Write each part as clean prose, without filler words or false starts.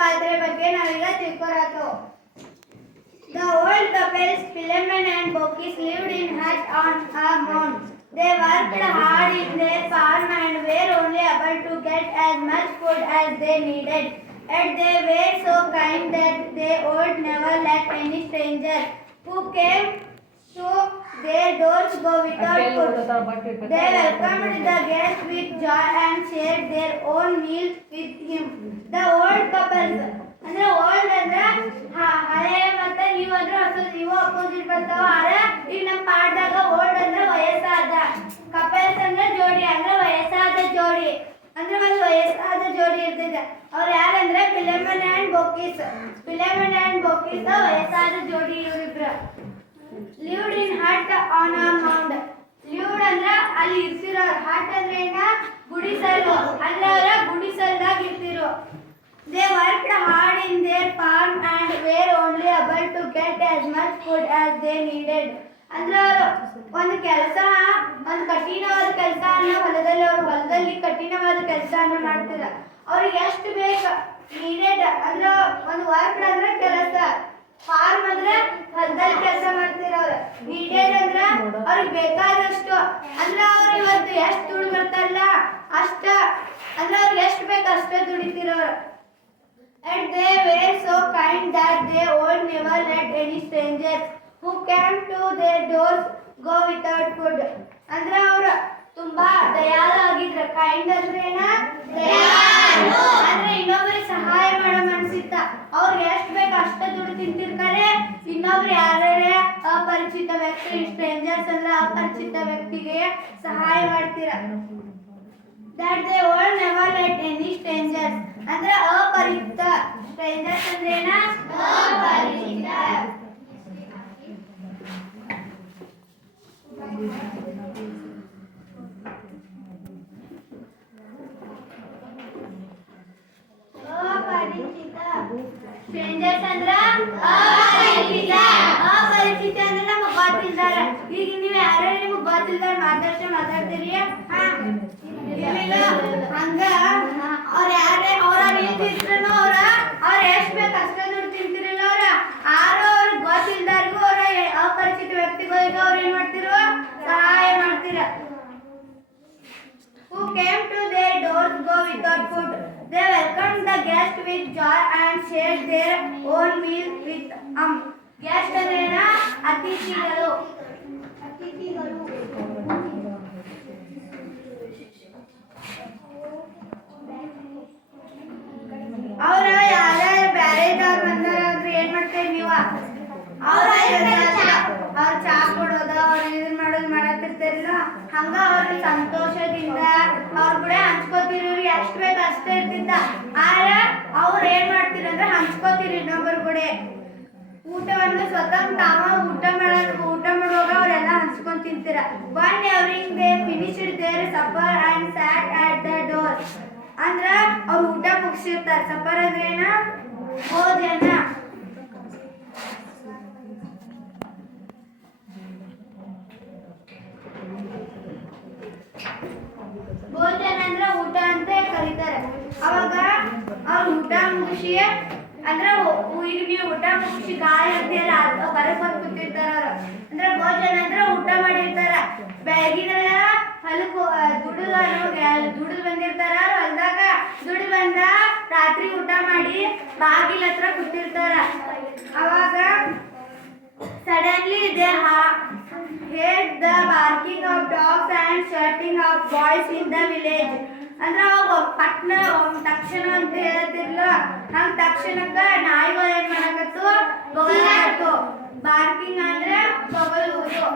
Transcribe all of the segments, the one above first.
ಪಾತ್ರೆ ಬಗ್ಗೆ ನಾವೀಗ ತಿಳ್ಕೊಳತ್ತು. The old couples Philemon and Baucis lived in hut on a mount. They worked hard in their farm and were only able to get as much food as they needed. Yet they were so kind that they would never let any stranger who came to their doors go without food. They welcomed the guest with joy and shared their own meals with him. The old couples ಅಂದ್ರೆ old ಅಂದ್ರೆ ಹಳೆ ಮತ್ತೆ ನೀವು ಅಂದ್ರೆ ಹೊಸದು ಇವು opposite ಬರ್ತಾವ. ಆದ್ರೆ ಈಗ ನಮ್ಮ ಪಾಠದಾಗ ಓಲ್ಡ್ ಅಂದ್ರೆ ವಯಸ್ಸಾದ, ಕಪಲ್ಸ್ ಅಂದ್ರೆ ಜೋಡಿ ಅಂದ್ರೆ ವಯಸ್ಸಾದ ಜೋಡಿ ಅಂದ್ರೆ ಒಂದು ವಯಸ್ಸಾದ ಜೋಡಿ ಇರ್ತೈತೆ. ಅವ್ರು ಯಾರಂದ್ರೆ ಫಿಲೆಮನ್ ಅಂಡ್ ಬೌಕಿಸ್. ಫಿಲೆಮನ್ ಅಂಡ್ ಬೌಕಿಸ್ ವಯಸ್ಸಾದ ಜೋಡಿ ಇವರಿಬ್ರು. Lived in hut on a ಮೌಂಡ್. Lived ಅಂದ್ರೆ ಅಲ್ಲಿ ಇರ್ತಿರೋ, ಹಟ್ ಅಂದ್ರೆ ಏನ ಗುಡಿಸಲು ಅಂದ್ರೆ ಅವರ ಗುಡಿಸಲ್ದಾಗ ಇರ್ತಿರೋ. They worked hard in their farm and were only able to get as much food as they needed. ಅಂದ್ರೆ ಅವರು ಒಂದು ಕೆಲಸ, ಒಂದು ಕಠಿಣವಾದ ಕೆಲಸವನ್ನು ಹೊಲದಲ್ಲಿ ಕಠಿಣವಾದ ಕೆಲಸವನ್ನು ಮಾಡ್ತಿಲ್ಲ. ಅವ್ರಿಗೆ ಎಷ್ಟು ಬೇಕು ನೀಡೆಡ್ ಅಂದ್ರೆ ಒಂದು ವರ್ಕ್ ಅಂದ್ರೆ ಕೆಲಸ, ಫಾರ್ಮ್ ಅಂದ್ರೆ ಹೊಲದಲ್ಲಿ ಕೆಲಸ ಮಾಡ್ತಿರೋರು, ನೀಡೆಡ್ ಅಂದ್ರೆ ಅವ್ರಿಗೆ ಬೇಕಾದಷ್ಟು ಅಂದ್ರೆ ಅವ್ರು ಇವತ್ತು ಎಷ್ಟು ದುಡ್ಡು ಬರ್ತಾರಲ್ಲ ಅಷ್ಟ ಅಂದ್ರೆ ಅವ್ರಿಗೆ ಎಷ್ಟು ಬೇಕು ಅಷ್ಟೇ ದುಡಿತಿರೋರು. And they were so kind that they would never let any strangers who came to their doors go without food. ಅಂದ್ರೆ ಅವರು ತುಂಬಾ ದಯಾಳು ಆಗಿದ್ರು. ಕೈಂಡ್ ಅಂದ್ರೆ ಏನ ದಯಾಳು ಅಂದ್ರೆ ಇನ್ನೊಬ್ಬರಿಗೆ ಸಹಾಯ ಮಾಡೋ ಮನಸ್ಸಿತ್ತ. ಅವ್ರಿಗೆ ಎಷ್ಟು ಬೇಕು ಅಷ್ಟೇ ದುಡ್ಡು ತಿಂತಿರ್ತಾರೆ. ಇನ್ನೊಬ್ರು ಯಾರೇ ಅಪರಿಚಿತ ವ್ಯಕ್ತಿ, ಸ್ಟ್ರೇಂಜರ್ಸ್ ಅಂದ್ರೆ ಅಪರಿಚಿತ ವ್ಯಕ್ತಿಗೆ ಸಹಾಯ ಮಾಡ್ತೀರ. That they would never let any strangers ಅಂದ್ರೆ ಅಪರಿಚಿತ. ಸ್ಟ್ರೇಂಜರ್ಸ್ ಅಂದ್ರೆ ಏನ ಅಪರಿಚಿತ. ಸ್ಟ್ರೇಂಜರ್ಸ್ ಅಂದ್ರ ಅಪರಿಚಿತ. ಅಪರಿಚಿತ ಅಂದ್ರೆ ನಮಗೆ ಗೊತ್ತಿಲ್ದಾರ. ಈಗ ನೀವು ಯಾರ್ಯಾರು ನಿಮಗೆ ಗೊತ್ತಿಲ್ದಾರ ಮಾತಾಡ್ತೀರಿ ಹಂಗ ಅವ್ರ ಯಾರೇ ಅವ್ರ ನಿಂತಿದ್ರು ಅವ್ರ ಎಷ್ಟು ಬೇಕು ಅಷ್ಟೇ ದುಡ್ಡು ತಿಂತಿರಲಿಲ್ಲ. ಅವ್ರಿಗೆ ಗೊತ್ತಿಲ್ದಾರ್ಗು ಅವ್ರ ಅಪರಿಚಿತ ವ್ಯಕ್ತಿಗಳಿಗೆ ಅವ್ರು ಏನ್ ಮಾಡ್ತಿರೋ ಸಹಾಯ ಮಾಡ್ತೀರ. Who came to their doors go without food. They welcomed the guest with joy and shared their own meal with guest ಅಂದ್ರೆ ಅತಿಥಿಗಳು. ಅವ್ರ ಯಾರ್ಯಾರು ಬ್ಯಾರೇದವ್ರು ಬಂದಾರ ಏನ್ ಮಾಡ್ತೇವೆ ನೀವು ಅವ್ರ ಚಾ ಕೊಡೋದ ಅವ್ರ ಇದನ್ ಮಾಡೋದು ಮಾಡತ್ತಿರ್ತಾರಲ್ಲ ಹಂಗ ಅವ್ರ ಸಂತೋಷದಿಂದ ಅವ್ರ ಕೂಡ ಹಂಚ್ಕೋತಿರಿ. ಎಷ್ಟು ಬೇಕು ಅಷ್ಟೇ ಇರ್ತಿದ್ದ. ಆದ್ರೆ ಅವ್ರು ಏನ್ ಮಾಡ್ತೀರಂದ್ರೆ ಹಂಚ್ಕೋತೀರಿ ಇನ್ನೊಬ್ಬರ ಕೂಡ. ಊಟವನ್ನು ಸ್ವತಃ ತಾವ ಊಟ ಮಾಡುವಾಗ ಅವರೆಲ್ಲ ಹಂಚ್ಕೊಂಡ್ ತಿಂತೀರ. One evening they finished their supper and sat at the door. ಅಂದ್ರ ಅವ್ರು ಊಟ ಮುಗಿಸಿರ್ತಾರೆ. ಸಫರ್ ಅಂದ್ರೆ ಏನ ಭೋಜನ. ಭೋಜನ ಅಂದ್ರೆ ಊಟ ಅಂತ ಕರೀತಾರೆ. ಅವಾಗ ಅವ್ರು ಊಟ ಮುಗಿಸಿ ಅಂದ್ರೆ ಈಗ ನೀವು ಊಟ ಮುಗಿಸಿ ಗಾಳಿ ಅಂತೀರ ಹೊರಗೆ ಬಂದು ಕೂತಿರ್ತಾರ. ಅವ್ರು ಅಂದ್ರೆ ಭೋಜನ ಅಂದ್ರೆ ಊಟ ಮಾಡಿರ್ತಾರ. ಬೆಳಗಿನ ಹೊಲಕ್ಕೆ ದುಡಿದು ಬಂದಿರ್ತಾರ. ಹೊಲದಾಗ ದುಡ್ಡು ಬಂದ ರಾತ್ರಿ ಊಟ ಮಾಡಿ ಬಾಗಿಲ ಹತ್ರ ಕೂತಿರ್ತಾರ. ಅವಾಗ suddenly they heard the barking of dogs and shouting of boys in the village. ಅಂದ್ರೆ ಅವಾಗ ಪಟ್ನ ತಕ್ಷಣ ಅಂತ ಹೇಳ್ತಿರ್ಲ ಹಂಗ ತಕ್ಷಣಕ್ಕ ನಾಯಿಗಳು ಏನ್ ಮಾಡಕತ್ತು ಬೊಗಳಕತ್ತು. ಬಾರ್ಕಿಂಗ್ ಅಂದ್ರೆ ಬೊಗಳುವುದು.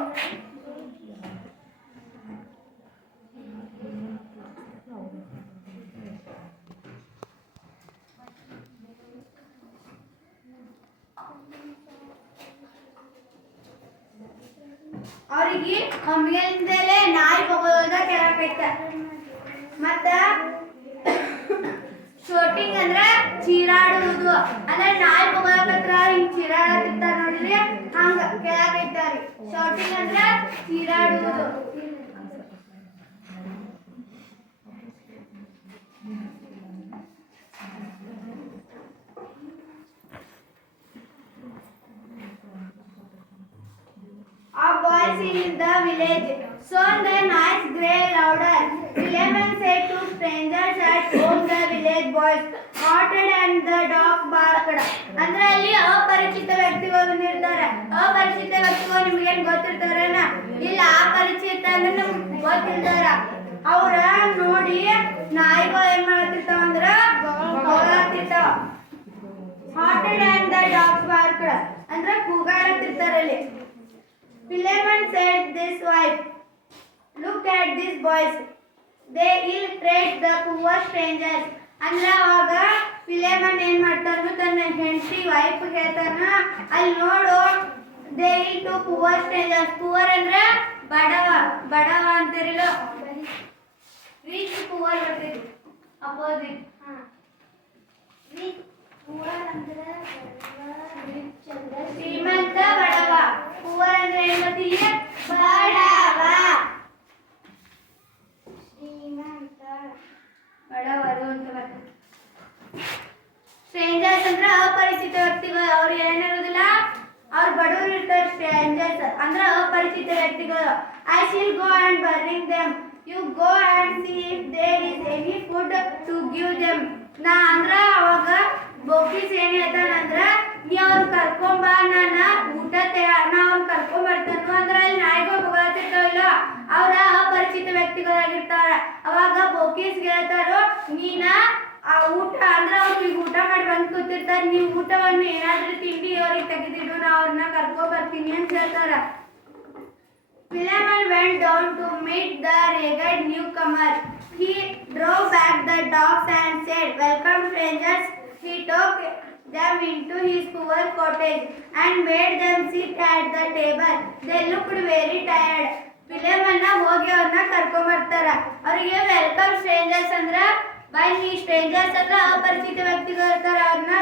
ಅವ್ರಿಗೆ ಒಮ್ಮೆಲಿಂದಲೇ ನಾಯಿ ಬೊಗಳೋದ ಕೇಳಕೈತ. ಮತ್ತ ಶೋಟಿಂಗ್ ಅಂದ್ರೆ ಚೀರಾಡುವುದು ಅಂದ್ರೆ ನಾಯಿ ಬೊಗಳಕತ್ರ ಹಿಂಗ್ ಚೀರಾಡತಿರ್ತಾರ ನೋಡ್ರಿ ಹಂಗ ಕೇಳಕೈತಾರಿ. ಶೋಟಿಂಗ್ ಅಂದ್ರೆ ಚೀರಾಡುವುದು. in the village. Soon the noise grew louder. Philemon said to strangers at home, the village boys halted and the dog barked. ಅಂದ್ರೆ ಅಲ್ಲಿ ಅಪರಿಚಿತ ವ್ಯಕ್ತಿಗಳು ಬಂದಿರ್ತಾರೆ. ಅಪರಿಚಿತ ವ್ಯಕ್ತಿಗಳು ನಿಮಗೇನು ಗೊತ್ತಿರ್ತಾರೇನ? ಇಲ್ಲ ಅಪರಿಚಿತ ಅಂದ್ರೆ ನಮ್ಗೆ ಗೊತ್ತಿರ್ತಾರ. ಅವ್ರ ನೋಡಿ ನಾಯಿಗಳು ಏನ್ ಮಾಡ್ತಿರ್ತಾವ ಅಂದ್ರ ಹೋಗಾಡ್ತಿರ್ತಾವ. ಹಾಟೆಡ್ and the dogs barked ಅಂದ್ರೆ ಕೂಗಾಡತಿರ್ತಾರ ಅಲ್ಲಿ. Philemon said this wife, look at these boys, they ill treat the poor strangers. ಅಂದ್ರೆ ಅವಾಗ ಫಿಲೆಮನ್ ಏನ್ ಮಾಡ್ತಾನ ತನ್ನ ಹೆಂಡತಿ ವೈಫ್ ಹೇಳ್ತಾನ, ಅಲ್ಲಿ ನೋಡು they ill to poor strangers. poor ಅಂದ್ರೆ ಬಡವ ಅಂತಾರಿಲ್ಲ, rich poor ಬರ್ತೈತಿ ಅಪೋಸಿಟ್. ಶ್ರೀಮಂತ ಬಡವ, ಪೂವರ್ ಅಂದ್ರೆ ಏನು ಗೊತ್ತಿಲ್ಲ, ಬಡವ. ಶ್ರೀಮಂತ ಬಡವರು ಅಂತ ಬರ್ತದೆ. ಸ್ಟ್ರೇಂಜರ್ಸ್ ಅಂದ್ರೆ ಅಪರಿಚಿತ ವ್ಯಕ್ತಿಗಳು, ಅವ್ರು ಏನಿರೋದಿಲ್ಲ, ಅವ್ರು ಬಡವರು ಇರ್ತಾರೆ. ಸ್ಟ್ರೇಂಜರ್ಸ್ ಅಂದ್ರೆ ಅಪರಿಚಿತ ವ್ಯಕ್ತಿಗಳು. I shall go and burning them, you go and see if there is any food to give them. ನಾ ಅಂದ್ರ ಅವಾಗ ಬೋಕಿಸ್ ಏನ್ ಹೇಳ್ತಾನಂದ್ರ, ನೀ ಅವ್ನ ಕರ್ಕೊಂಬ, ನಾನ ಊಟ ನಾ ಅವ್ನ ಕರ್ಕೊಂಡ್ ಬರ್ತಾನು. ಅಂದ್ರ ಅಲ್ಲಿ ನಾಯಿಗಳು ಹೋಗತ್ತಿರ್ತಾವಿಲ್ಲ, ಅವ್ರ ಅಪರಿಚಿತ ವ್ಯಕ್ತಿಗಳಾಗಿರ್ತಾರ. ಅವಾಗ ಬೋಕಿಸ್ ಹೇಳ್ತಾರೋ, ನೀನ ಆ ಊಟ ಅಂದ್ರ ಅವ್ರಿಗೆ ಊಟ ಮಾಡಿ ಬಂದ್ ಕೂತಿರ್ತಾರ, ನೀವು ಊಟವನ್ನು ಏನಾದ್ರೂ ತಿಂಡಿ ಅವ್ರಿಗೆ ತೆಗೆದಿಡು, ನಾ ಅವ್ರನ್ನ ಕರ್ಕೊಂಡ್ ಬರ್ತೀನಿ ಅಂತ ಹೇಳ್ತಾರ. Philemon went down to meet the ragged newcomer. He drove back the dogs and said, welcome strangers. He took them into his poor cottage and made them sit at the table. They looked very tired. ಫಿಲೆಮನ್ನ ಹೋಗಿ ಅವ್ರನ್ನ ಕರ್ಕೊಂಡ್ ಬರ್ತಾರ. ಅವ್ರಿಗೆ welcome stranger's ಅಂದ್ರ ಬನ್ನಿ, stranger's ಅಂದ್ರ ಅಪರಿಚಿತ ವ್ಯಕ್ತಿಗಳು ಇರ್ತಾರ, ಅವ್ರನ್ನ